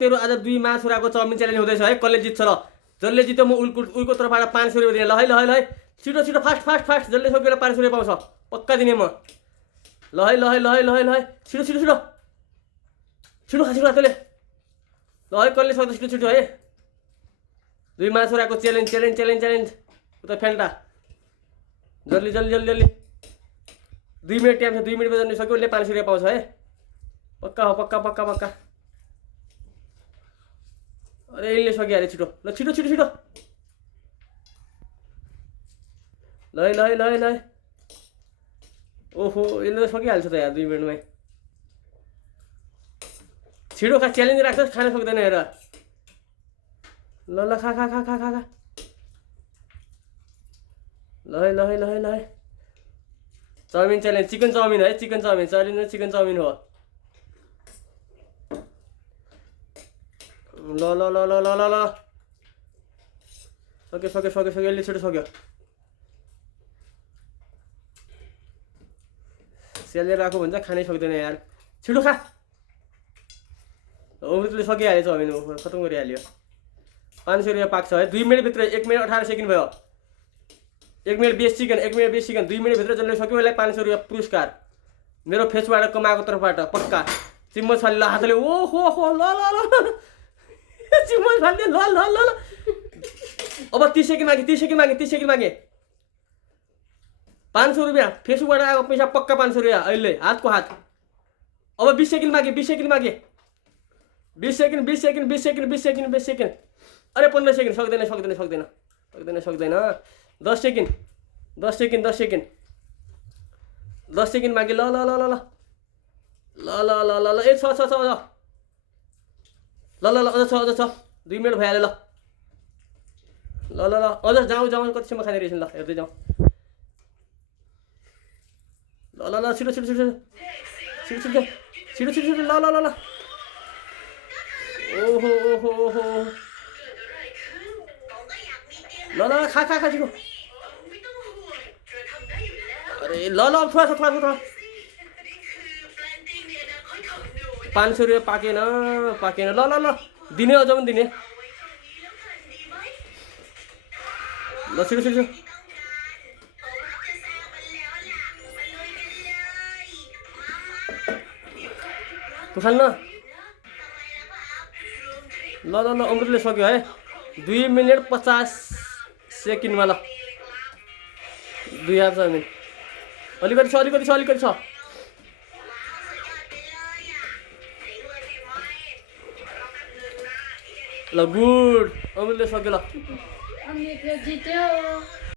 तेरो आज 2 मासुराको chowmein challenge हुँदैछ है। कसले जित्छ र? जसले जित्यो म उल्को तर्फबाट 500 रुपियाँ दिने। ल है ल है ल है छिटो छिटो फास्ट जसले सकेर 500 रुपियाँ पाउँछ पक्का दिने म। ल है ल है ल है ल है ल है छिटो छिटो छिटो छिटो खा छिटो त्यसले। ल है कसले सक्छ छिटो छिटो है। 2 मासुराको च्यालेन्ज उता फेन्टा जल्दी 2 मिनट टाइम छ। 2 मिनटमा जल्दी सक्यो उसले 500 रुपियाँ पाउँछ है। पक्का हो पक्का। अरे यसले सकिहाल्यो छिटो। ल छिटो ल है ओहो यसले त सकिहाल्छ त यार 2 मिनटमै। छिटो खा च्यालेन्ज राख्छ खान सक्दैन हेर। ल खा ल है चाउमिन च्यालेन्ज चिकन चाउमिन है। चिकन चाउमिन हो। ल सक्यो यसले छिटो सक्यो। सेलेर आएको भन्छ खानै सक्दैन यार। छिटो खा। अमृतले सकिहाल्यो चाउमिन खतम गरिहाल्यो। 500 रुपियाँ पाक्छ है। 2 मिनटभित्र 1 मिनट 18 सेकेन्ड भयो। 1 मिनट 20 सेकेन्ड 2 मिनटभित्र जसले सक्यो उसलाई 500 रुपियाँ पुरस्कार मेरो फेसबाट कमाएको तर्फबाट पक्का। चिम्मच फाल्यो हातले ओहो ल चिम्मच फाल्यो ल अब 30 सेकेन्ड मागे 500 रुपियाँ फेसबुकबाट आएको पैसा पक्का 500 रुपियाँ अहिले हातको हात। अब 20 सेकेन्ड मागे 20 सेकेन्ड अरे 15 सेकेन्ड सक्दैन 10 सेकेन्ड मागे ल ए छ अझ छ 2 मिनट भइहाल्यो ल अझ जाउँ कतिसम्म खाने रहेछ ल हेर्दै जाउँ। ल छिटो ल ओहो ल खा छिटो। अरे ल थोड़ा 500 रुपियाँ पाकेन ल दिने अझ पनि दिने। ल छिटो तँ खान्न। ल अमृतले सक्यो है। 2 मिनट 50 सेकेन्डमा ल 2 हात चाउमिन अलिकति छ। ल गुड अमृतले सक्यो ल। जित्यो।